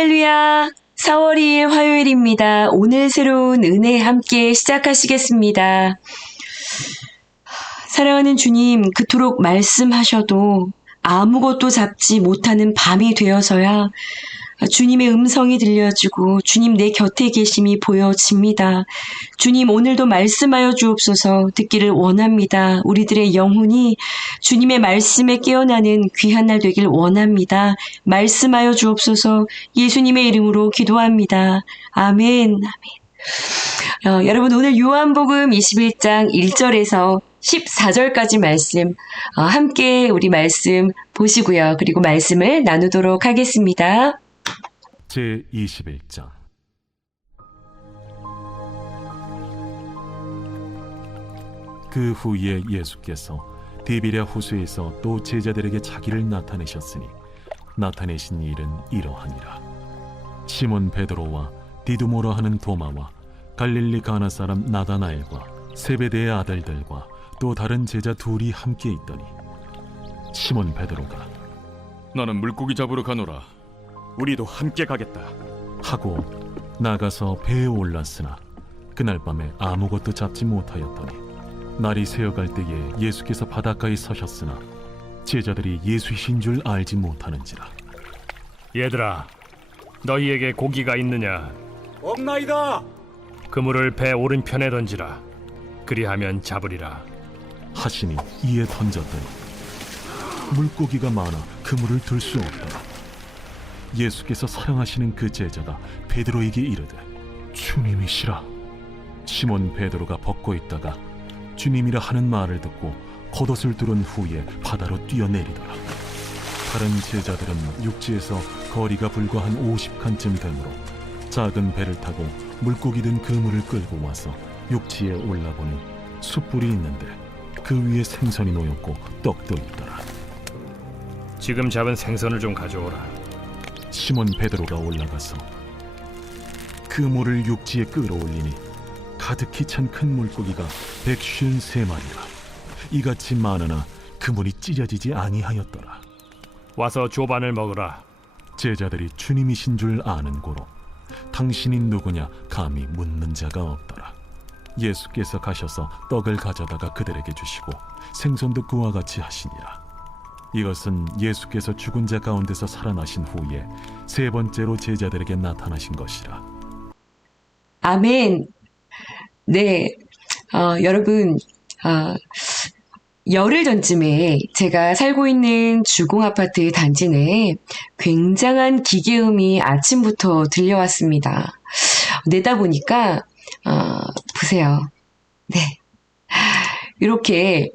할렐루야! 4월 2일 화요일입니다. 오늘 새로운 은혜 함께 시작하시겠습니다. 사랑하는 주님, 그토록 말씀하셔도 아무것도 잡지 못하는 밤이 되어서야 주님의 음성이 들려지고 주님 내 곁에 계심이 보여집니다. 주님 오늘도 말씀하여 주옵소서. 듣기를 원합니다. 우리들의 영혼이 주님의 말씀에 깨어나는 귀한 날 되길 원합니다. 말씀하여 주옵소서. 예수님의 이름으로 기도합니다. 아멘. 아멘. 여러분 오늘 요한복음 21장 1절에서 14절까지 말씀 함께 우리 말씀 보시고요. 그리고 말씀을 나누도록 하겠습니다. 제21장 그 후에 예수께서 디비랴 호수에서 또 제자들에게 자기를 나타내셨으니 나타내신 일은 이러하니라. 시몬 베드로와 디두모라 하는 도마와 갈릴리 가나 사람 나다나엘과 세베대의 아들들과 또 다른 제자 둘이 함께 있더니 시몬 베드로가 나는 물고기 잡으러 가노라. 우리도 함께 가겠다 하고 나가서 배에 올랐으나 그날 밤에 아무것도 잡지 못하였더니 날이 새어갈 때에 예수께서 바닷가에 서셨으나 제자들이 예수이신 줄 알지 못하는지라. 얘들아, 너희에게 고기가 있느냐? 없나이다. 그물을 배 오른편에 던지라. 그리하면 잡으리라 하시니 이에 던졌더니 물고기가 많아 그물을 들 수 없더라. 예수께서 사랑하시는 그 제자가 베드로에게 이르되 주님이시라. 시몬 베드로가 벗고 있다가 주님이라 하는 말을 듣고 겉옷을 두른 후에 바다로 뛰어내리더라. 다른 제자들은 육지에서 거리가 불과 한 50칸쯤 되므로 작은 배를 타고 물고기 든 그물을 끌고 와서 육지에 올라보니 숯불이 있는데 그 위에 생선이 놓였고 떡도 있더라. 지금 잡은 생선을 좀 가져오라. 시몬 베드로가 올라가서 그물을 육지에 끌어올리니 가득히 찬 큰 물고기가 153마리라. 이같이 많으나 그물이 찢어지지 아니하였더라. 와서 조반을 먹으라. 제자들이 주님이신 줄 아는 고로 당신이 누구냐 감히 묻는 자가 없더라. 예수께서 가셔서 떡을 가져다가 그들에게 주시고 생선도 그와 같이 하시니라. 이것은 예수께서 죽은 자 가운데서 살아나신 후에 세 번째로 제자들에게 나타나신 것이라. 아멘. 네, 여러분, 열흘 전쯤에 제가 살고 있는 주공아파트 단지 내에 굉장한 기계음이 아침부터 들려왔습니다. 내다보니까 보세요. 네, 이렇게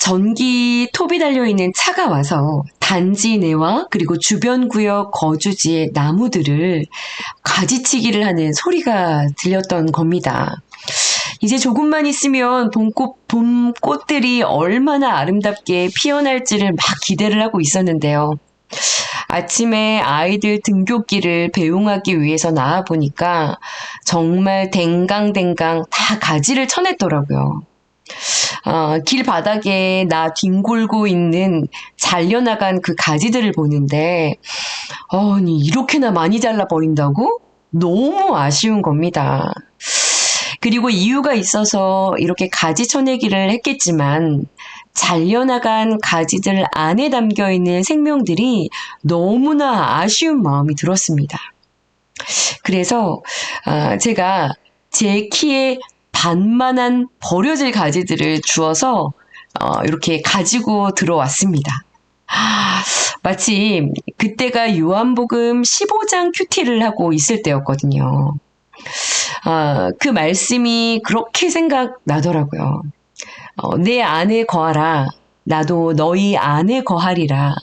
전기 톱이 달려있는 차가 와서 단지 내와 그리고 주변 구역 거주지의 나무들을 가지치기를 하는 소리가 들렸던 겁니다. 이제 조금만 있으면 봄꽃들이 얼마나 아름답게 피어날지를 막 기대를 하고 있었는데요. 아침에 아이들 등굣길을 배웅하기 위해서 나와보니까 정말 댕강댕강 다 가지를 쳐냈더라고요. 길 바닥에 나 뒹굴고 있는 잘려나간 그 가지들을 보는데 아니 이렇게나 많이 잘라버린다고? 너무 아쉬운 겁니다. 그리고 이유가 있어서 이렇게 가지 쳐내기를 했겠지만 잘려나간 가지들 안에 담겨있는 생명들이 너무나 아쉬운 마음이 들었습니다. 그래서 제가 제 키에 반만한 버려질 가지들을 주워서 이렇게 가지고 들어왔습니다. 마침 그때가 요한복음 15장 큐티를 하고 있을 때였거든요. 그 말씀이 그렇게 생각나더라고요. 내 안에 거하라. 나도 너희 안에 거하리라.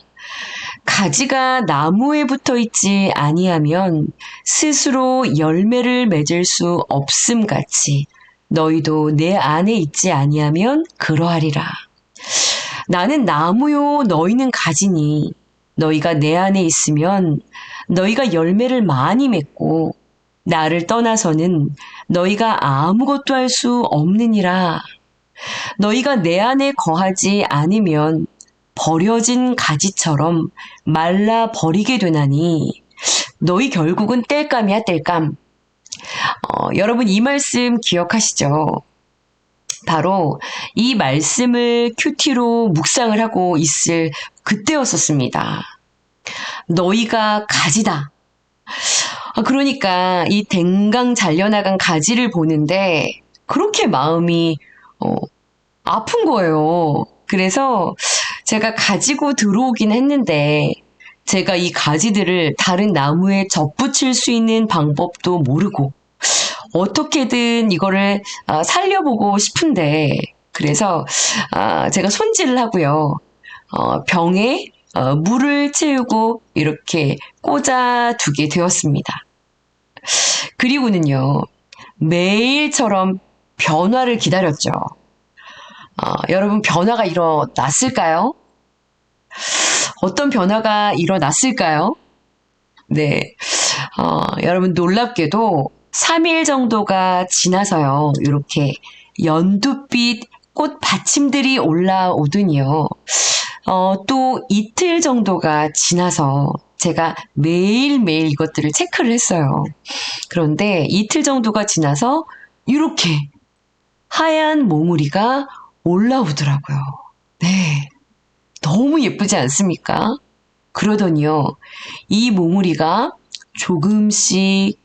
가지가 나무에 붙어 있지 아니하면 스스로 열매를 맺을 수 없음 같이 너희도 내 안에 있지 아니하면 그러하리라. 나는 나무요 너희는 가지니 너희가 내 안에 있으면 너희가 열매를 많이 맺고 나를 떠나서는 너희가 아무것도 할 수 없느니라. 너희가 내 안에 거하지 않으면 버려진 가지처럼 말라 버리게 되나니 너희 결국은 땔감이야, 땔감. 여러분 이 말씀 기억하시죠? 바로 이 말씀을 큐티로 묵상을 하고 있을 그때였었습니다. 너희가 가지다. 그러니까 이 댕강 잘려나간 가지를 보는데 그렇게 마음이 아픈 거예요. 그래서 제가 가지고 들어오긴 했는데 제가 이 가지들을 다른 나무에 접붙일 수 있는 방법도 모르고 어떻게든 이거를 살려보고 싶은데 그래서 제가 손질을 하고요. 병에 물을 채우고 이렇게 꽂아 두게 되었습니다. 그리고는요. 매일처럼 변화를 기다렸죠. 여러분 변화가 일어났을까요? 어떤 변화가 일어났을까요? 네. 여러분 놀랍게도 3일 정도가 지나서요. 이렇게 연두빛 꽃 받침들이 올라오더니요. 또 이틀 정도가 지나서 제가 매일매일 이것들을 체크를 했어요. 그런데 이틀 정도가 지나서 이렇게 하얀 몽우리가 올라오더라고요. 네. 너무 예쁘지 않습니까? 그러더니요. 이 몽우리가 조금씩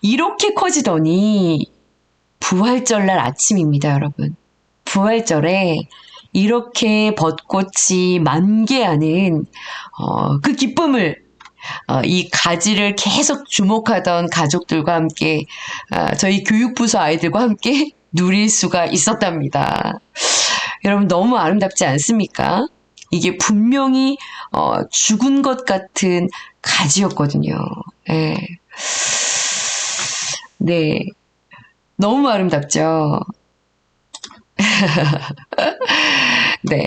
이렇게 커지더니 부활절날 아침입니다, 여러분. 부활절에 이렇게 벚꽃이 만개하는 그 기쁨을 이 가지를 계속 주목하던 가족들과 함께 저희 교육부서 아이들과 함께 누릴 수가 있었답니다. 여러분 너무 아름답지 않습니까? 이게 분명히 죽은 것 같은 가지였거든요. 네. 네. 너무 아름답죠? 네.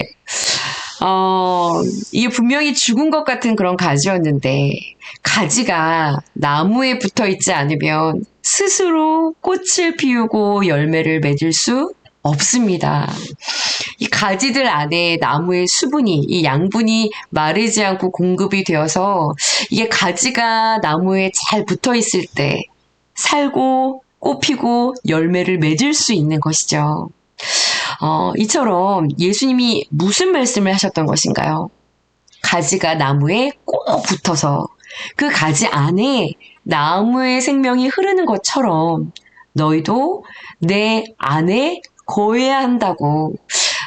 이게 분명히 죽은 것 같은 그런 가지였는데, 가지가 나무에 붙어 있지 않으면 스스로 꽃을 피우고 열매를 맺을 수 없습니다. 이 가지들 안에 나무의 수분이, 이 양분이 마르지 않고 공급이 되어서 이게 가지가 나무에 잘 붙어 있을 때 살고 꽃피고 열매를 맺을 수 있는 것이죠. 이처럼 예수님이 무슨 말씀을 하셨던 것인가요? 가지가 나무에 꼭 붙어서 그 가지 안에 나무의 생명이 흐르는 것처럼 너희도 내 안에 거해야 한다고.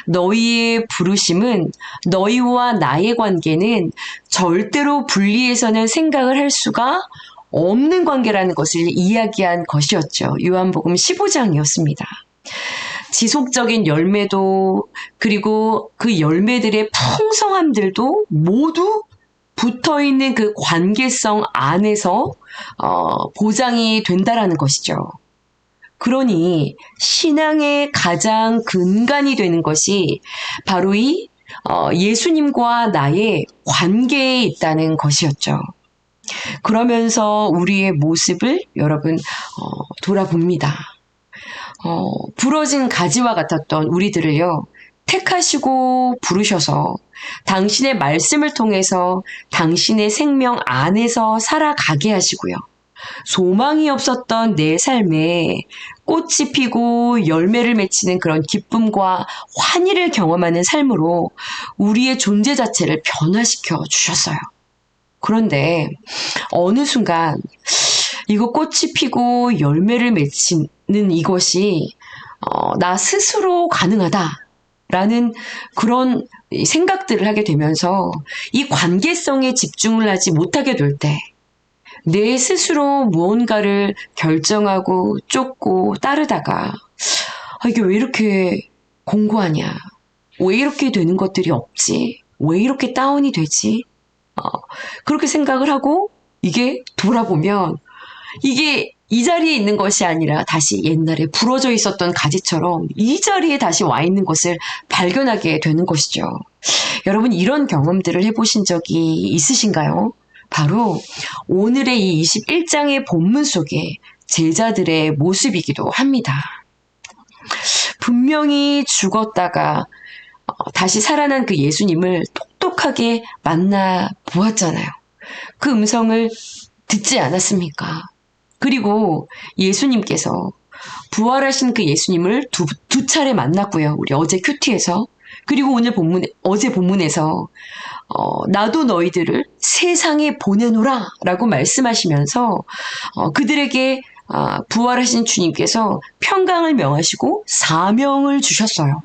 너희의 부르심은 너희와 나의 관계는 절대로 분리해서는 생각을 할 수가 없는 관계라는 것을 이야기한 것이었죠. 요한복음 15장이었습니다. 지속적인 열매도 그리고 그 열매들의 풍성함들도 모두 붙어있는 그 관계성 안에서 보장이 된다라는 것이죠. 그러니 신앙의 가장 근간이 되는 것이 바로 이 예수님과 나의 관계에 있다는 것이었죠. 그러면서 우리의 모습을 여러분 돌아봅니다. 부러진 가지와 같았던 우리들을요, 택하시고 부르셔서 당신의 말씀을 통해서 당신의 생명 안에서 살아가게 하시고요. 소망이 없었던 내 삶에 꽃이 피고 열매를 맺히는 그런 기쁨과 환희를 경험하는 삶으로 우리의 존재 자체를 변화시켜 주셨어요. 그런데 어느 순간 이거 꽃이 피고 열매를 맺히는 이것이 나 스스로 가능하다라는 그런 생각들을 하게 되면서 이 관계성에 집중을 하지 못하게 될 때 내 스스로 무언가를 결정하고 쫓고 따르다가 이게 왜 이렇게 공고하냐? 왜 이렇게 되는 것들이 없지? 왜 이렇게 다운이 되지? 그렇게 생각을 하고 이게 돌아보면 이게 이 자리에 있는 것이 아니라 다시 옛날에 부러져 있었던 가지처럼 이 자리에 다시 와 있는 것을 발견하게 되는 것이죠. 여러분 이런 경험들을 해보신 적이 있으신가요? 바로 오늘의 이 21장의 본문 속에 제자들의 모습이기도 합니다. 분명히 죽었다가 다시 살아난 그 예수님을 똑똑하게 만나 보았잖아요. 그 음성을 듣지 않았습니까? 그리고 예수님께서 부활하신 그 예수님을 두 차례 만났고요. 우리 어제 큐티에서. 그리고 어제 본문에서 나도 너희들을 세상에 보내노라 라고 말씀하시면서 그들에게 부활하신 주님께서 평강을 명하시고 사명을 주셨어요.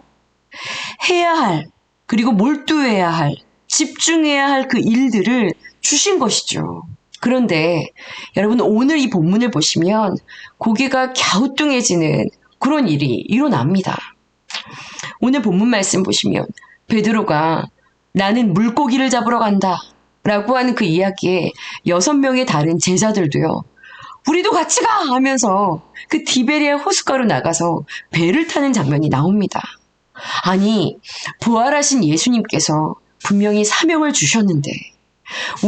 해야 할, 그리고 몰두해야 할, 집중해야 할 그 일들을 주신 것이죠. 그런데 여러분 오늘 이 본문을 보시면 고개가 갸우뚱해지는 그런 일이 일어납니다. 오늘 본문 말씀 보시면 베드로가 나는 물고기를 잡으러 간다 라고 하는 그 이야기에 6명의 다른 제자들도요. 우리도 같이 가! 하면서 그 디베리아 호숫가로 나가서 배를 타는 장면이 나옵니다. 아니, 부활하신 예수님께서 분명히 사명을 주셨는데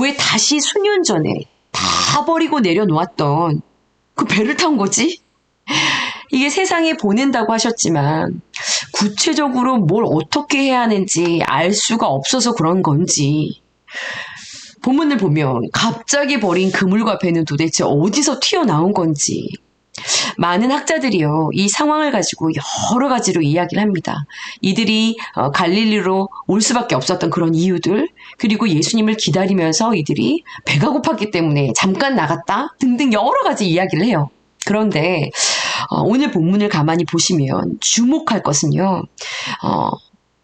왜 다시 수년 전에 다 버리고 내려놓았던 그 배를 탄 거지? 이게 세상에 보낸다고 하셨지만 구체적으로 뭘 어떻게 해야 하는지 알 수가 없어서 그런 건지 본문을 보면 갑자기 버린 그물과 배는 도대체 어디서 튀어나온 건지 많은 학자들이요, 이 상황을 가지고 여러 가지로 이야기를 합니다. 이들이 갈릴리로 올 수밖에 없었던 그런 이유들, 그리고 예수님을 기다리면서 이들이 배가 고팠기 때문에 잠깐 나갔다 등등 여러 가지 이야기를 해요. 그런데 오늘 본문을 가만히 보시면 주목할 것은요,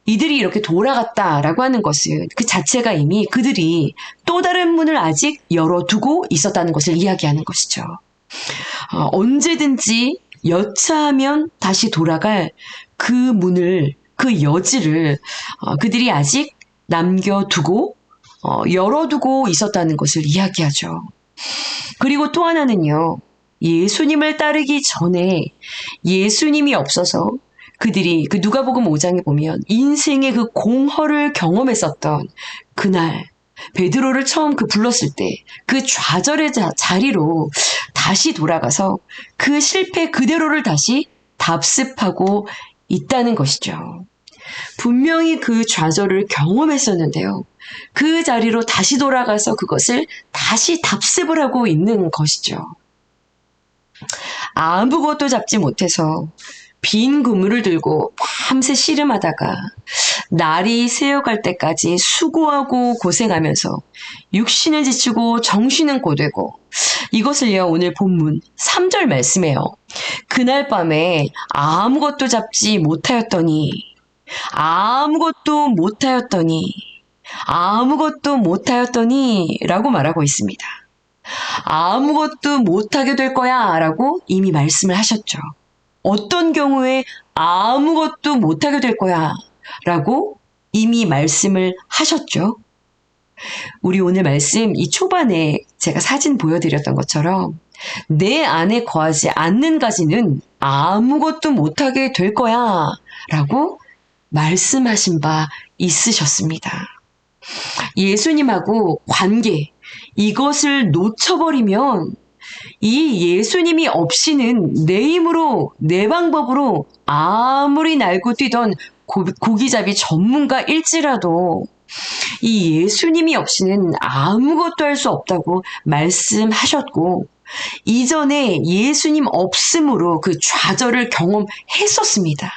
이들이 이렇게 돌아갔다라고 하는 것은 그 자체가 이미 그들이 또 다른 문을 아직 열어두고 있었다는 것을 이야기하는 것이죠. 언제든지 여차하면 다시 돌아갈 그 문을, 그 여지를 그들이 아직 남겨두고 열어두고 있었다는 것을 이야기하죠. 그리고 또 하나는요, 예수님을 따르기 전에 예수님이 없어서 그들이 그 누가복음 5장에 보면 인생의 그 공허를 경험했었던 그날 베드로를 처음 불렀을 때 그 좌절의 자리로 다시 돌아가서 그 실패 그대로를 다시 답습하고 있다는 것이죠. 분명히 그 좌절을 경험했었는데요. 그 자리로 다시 돌아가서 그것을 다시 답습을 하고 있는 것이죠. 아무것도 잡지 못해서 빈 그물을 들고 밤새 씨름하다가 날이 새어갈 때까지 수고하고 고생하면서 육신을 지치고 정신은 고되고, 이것을요 오늘 본문 3절 말씀에요. 그날 밤에 아무것도 잡지 못하였더니 라고 말하고 있습니다. 아무것도 못하게 될 거야 라고 이미 말씀을 하셨죠. 어떤 경우에 아무것도 못하게 될 거야 라고 이미 말씀을 하셨죠. 우리 오늘 말씀 이 초반에 제가 사진 보여드렸던 것처럼 내 안에 거하지 않는 가지는 아무것도 못하게 될 거야 라고 말씀하신 바 있으셨습니다. 예수님하고 관계, 이것을 놓쳐버리면 이 예수님이 없이는 내 힘으로, 내 방법으로 아무리 날고 뛰던 고기잡이 전문가일지라도 이 예수님이 없이는 아무것도 할 수 없다고 말씀하셨고, 이전에 예수님 없음으로 그 좌절을 경험했었습니다.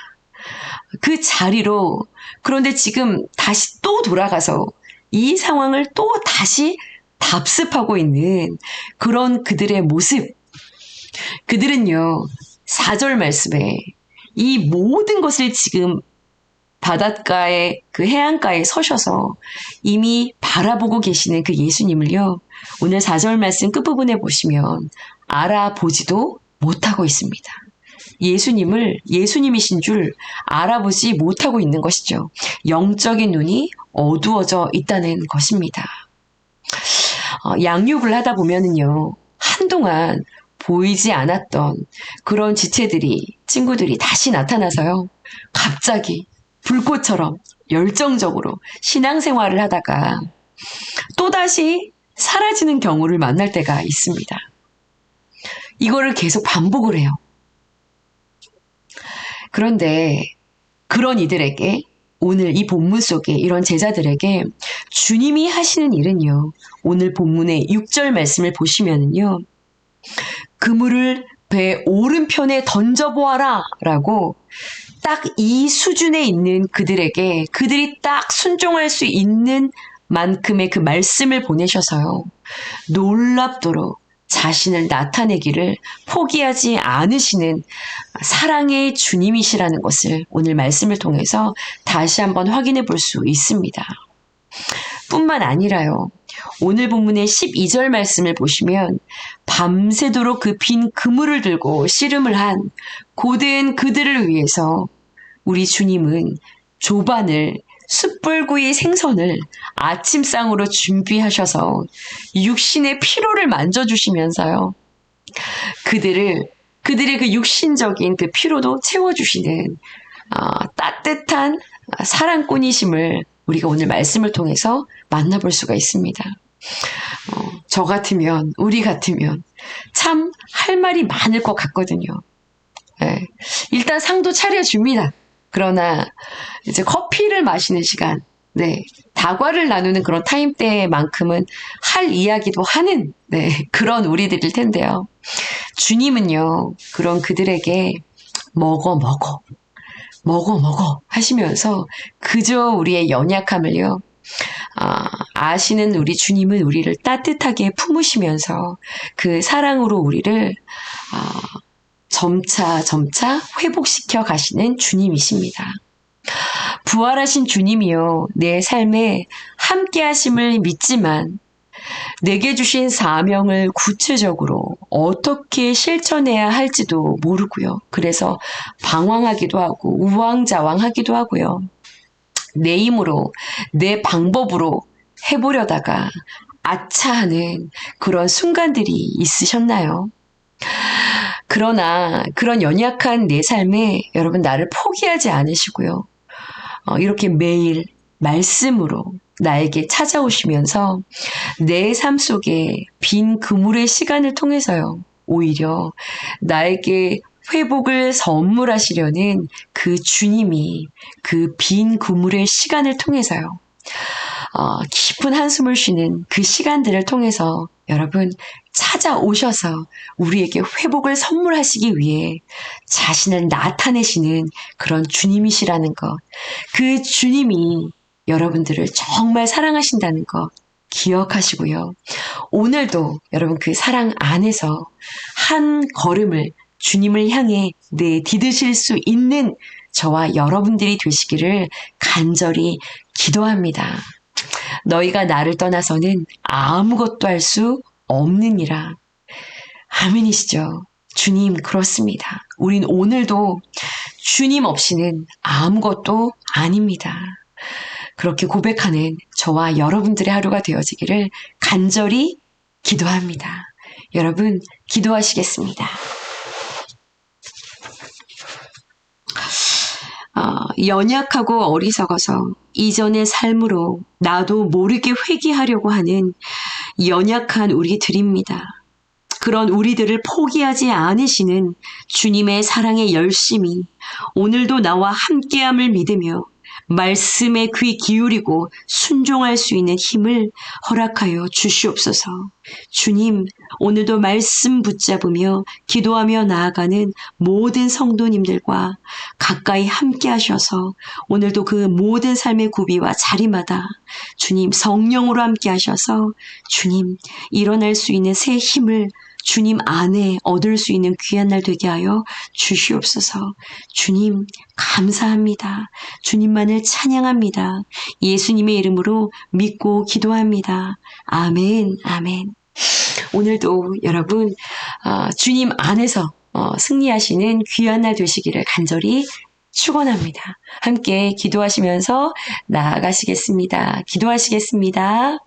그 자리로, 그런데 지금 다시 또 돌아가서 이 상황을 또 다시 답습하고 있는 그런 그들의 모습. 그들은요, 4절 말씀에 이 모든 것을 지금 바닷가에, 그 해안가에 서셔서 이미 바라보고 계시는 그 예수님을요, 오늘 4절 말씀 끝부분에 보시면 알아보지도 못하고 있습니다. 예수님을 예수님이신 줄 알아보지 못하고 있는 것이죠. 영적인 눈이 어두워져 있다는 것입니다. 양육을 하다 보면은요, 한동안 보이지 않았던 그런 지체들이, 친구들이 다시 나타나서요, 갑자기 불꽃처럼 열정적으로 신앙생활을 하다가 또다시 사라지는 경우를 만날 때가 있습니다. 이거를 계속 반복을 해요. 그런데 그런 이들에게 오늘 이 본문 속에 이런 제자들에게 주님이 하시는 일은요. 오늘 본문의 6절 말씀을 보시면은요. 그물을 배 오른편에 던져보아라 라고 딱 이 수준에 있는 그들에게 그들이 딱 순종할 수 있는 만큼의 그 말씀을 보내셔서요. 놀랍도록 자신을 나타내기를 포기하지 않으시는 사랑의 주님이시라는 것을 오늘 말씀을 통해서 다시 한번 확인해 볼 수 있습니다. 뿐만 아니라요. 오늘 본문의 12절 말씀을 보시면 밤새도록 그 빈 그물을 들고 씨름을 한 고된 그들을 위해서 우리 주님은 조반을 숯불구이 생선을 아침상으로 준비하셔서 육신의 피로를 만져주시면서요. 그들의 그 육신적인 그 피로도 채워주시는 따뜻한 사랑꾼이심을 우리가 오늘 말씀을 통해서 만나볼 수가 있습니다. 저 같으면, 우리 같으면 참 할 말이 많을 것 같거든요. 네. 일단 상도 차려줍니다. 그러나 이제 커피를 마시는 시간, 네, 다과를 나누는 그런 타임 때만큼은 할 이야기도 하는 그런 우리들일 텐데요. 주님은요, 그런 그들에게 먹어 하시면서 그저 우리의 연약함을요, 아시는 우리 주님은 우리를 따뜻하게 품으시면서 그 사랑으로 우리를 점차 회복시켜 가시는 주님이십니다. 부활하신 주님이요, 내 삶에 함께 하심을 믿지만 내게 주신 사명을 구체적으로 어떻게 실천해야 할지도 모르고요. 그래서 방황하기도 하고 우왕좌왕하기도 하고요. 내 힘으로, 내 방법으로 해보려다가 아차하는 그런 순간들이 있으셨나요? 그러나 그런 연약한 내 삶에 여러분 나를 포기하지 않으시고요. 이렇게 매일 말씀으로 나에게 찾아오시면서 내 삶 속에 빈 그물의 시간을 통해서요. 오히려 나에게 회복을 선물하시려는 그 주님이 그 빈 그물의 시간을 통해서요. 깊은 한숨을 쉬는 그 시간들을 통해서 여러분 찾아오셔서 우리에게 회복을 선물하시기 위해 자신을 나타내시는 그런 주님이시라는 것. 그 주님이 여러분들을 정말 사랑하신다는 것 기억하시고요. 오늘도 여러분 그 사랑 안에서 한 걸음을 주님을 향해 디디실 수 있는 저와 여러분들이 되시기를 간절히 기도합니다. 너희가 나를 떠나서는 아무것도 할 수 없느니라. 아멘이시죠? 주님 그렇습니다. 우린 오늘도 주님 없이는 아무것도 아닙니다. 그렇게 고백하는 저와 여러분들의 하루가 되어지기를 간절히 기도합니다. 여러분 기도하시겠습니다. 연약하고 어리석어서 이전의 삶으로 나도 모르게 회귀하려고 하는 연약한 우리들입니다. 그런 우리들을 포기하지 않으시는 주님의 사랑의 열심이 오늘도 나와 함께함을 믿으며 말씀에 귀 기울이고 순종할 수 있는 힘을 허락하여 주시옵소서. 주님, 오늘도 말씀 붙잡으며 기도하며 나아가는 모든 성도님들과 가까이 함께 하셔서 오늘도 그 모든 삶의 구비와 자리마다 주님 성령으로 함께 하셔서 주님 일어날 수 있는 새 힘을 주님 안에 얻을 수 있는 귀한 날 되게 하여 주시옵소서. 주님 감사합니다. 주님만을 찬양합니다. 예수님의 이름으로 믿고 기도합니다. 아멘, 아멘. 오늘도 여러분 주님 안에서 승리하시는 귀한 날 되시기를 간절히 축원합니다. 함께 기도하시면서 나아가시겠습니다. 기도하시겠습니다.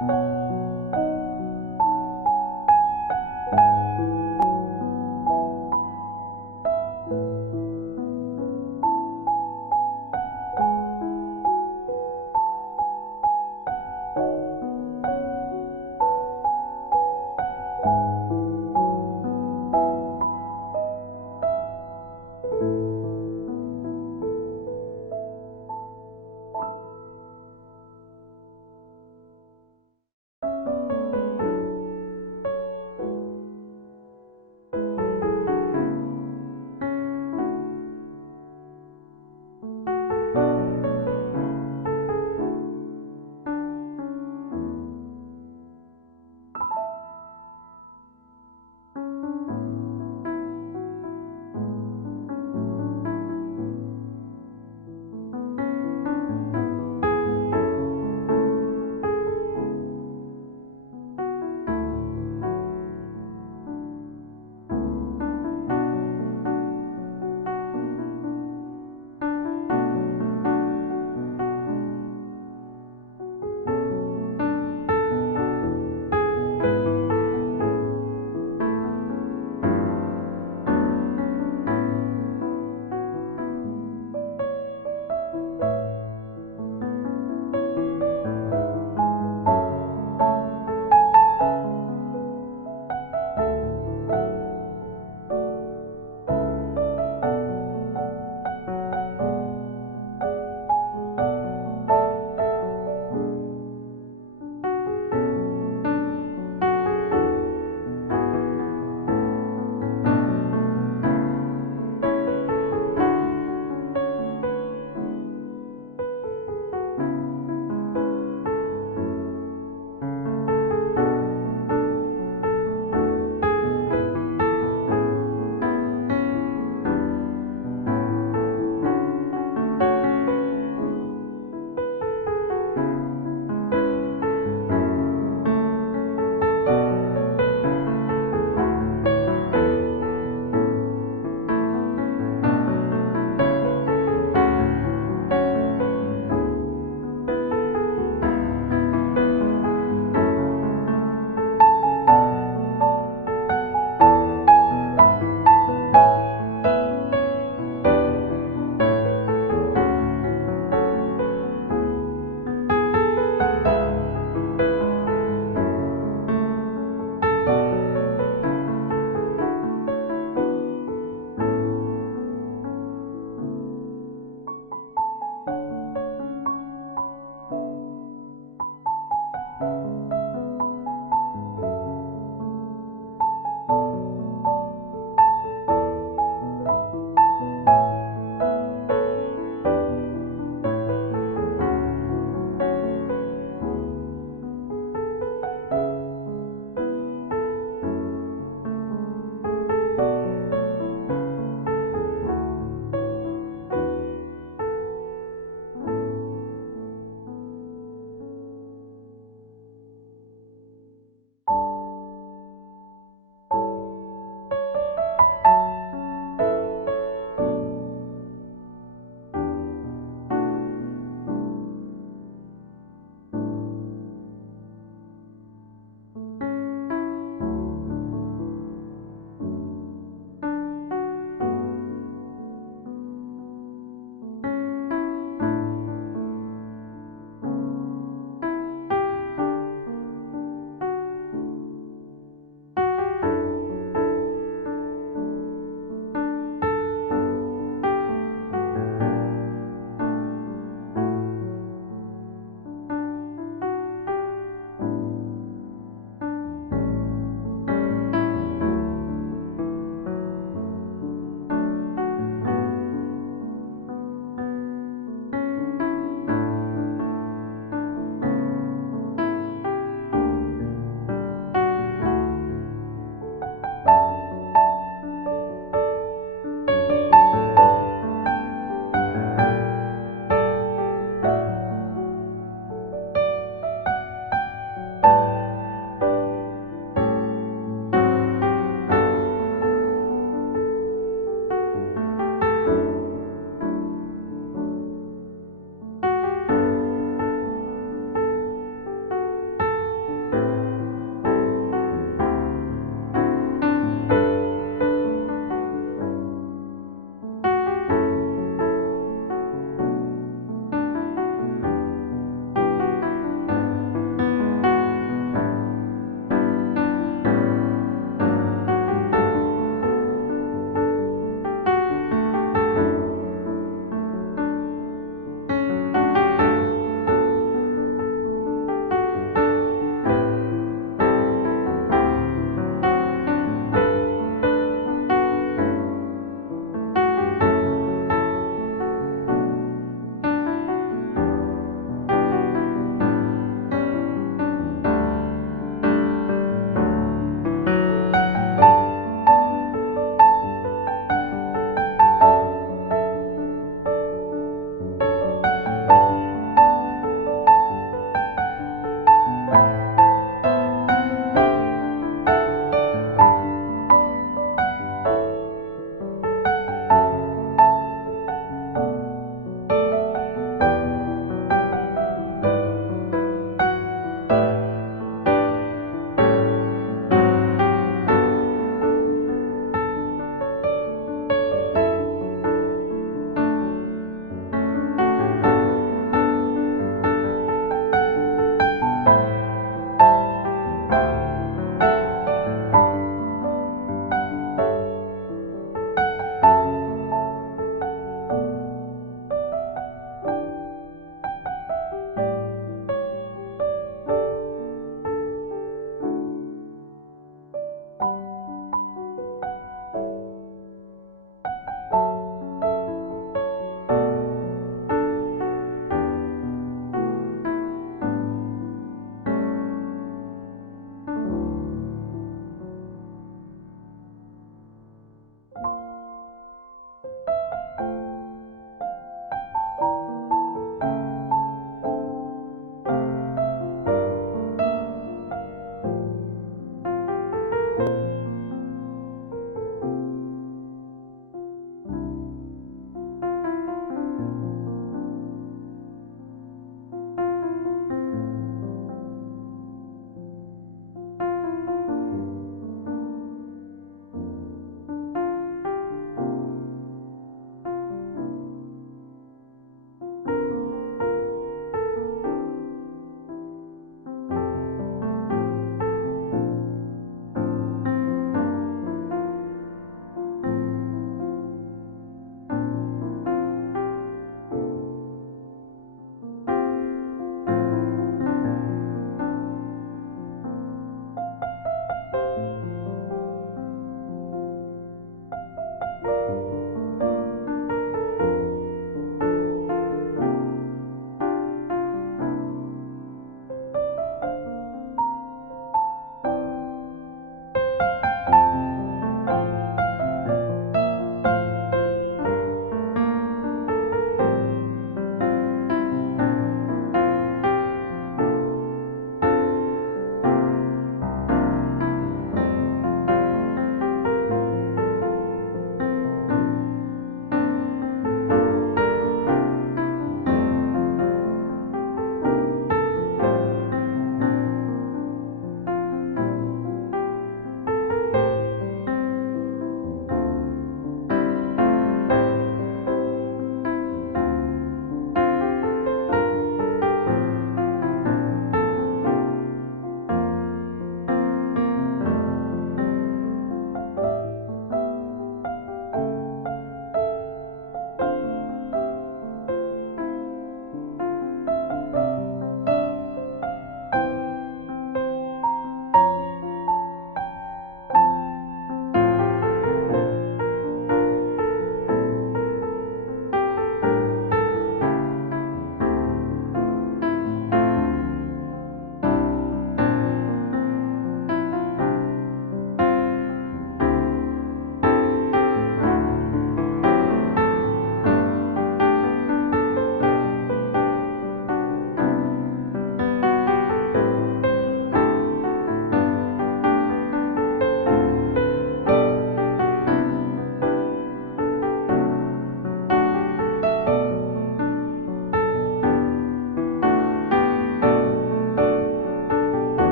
요